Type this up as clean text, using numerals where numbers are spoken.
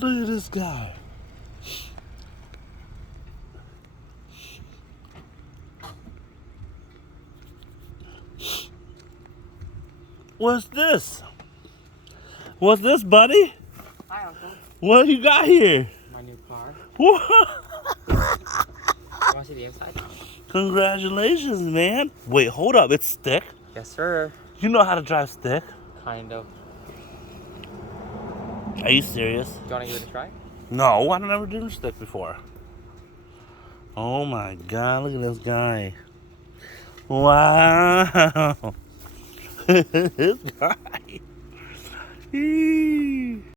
Look at this guy. What's this? What's this, buddy? Hi, Uncle. What do you got here? My new car. What? You want to see the inside? Congratulations, man. Wait, hold up. It's stick? Yes, sir. You know how to drive stick? Kind of. Are you serious? Do you want to give it a try? No, I've never driven stick before. Oh my God, look at this guy. Wow. This guy. Eee.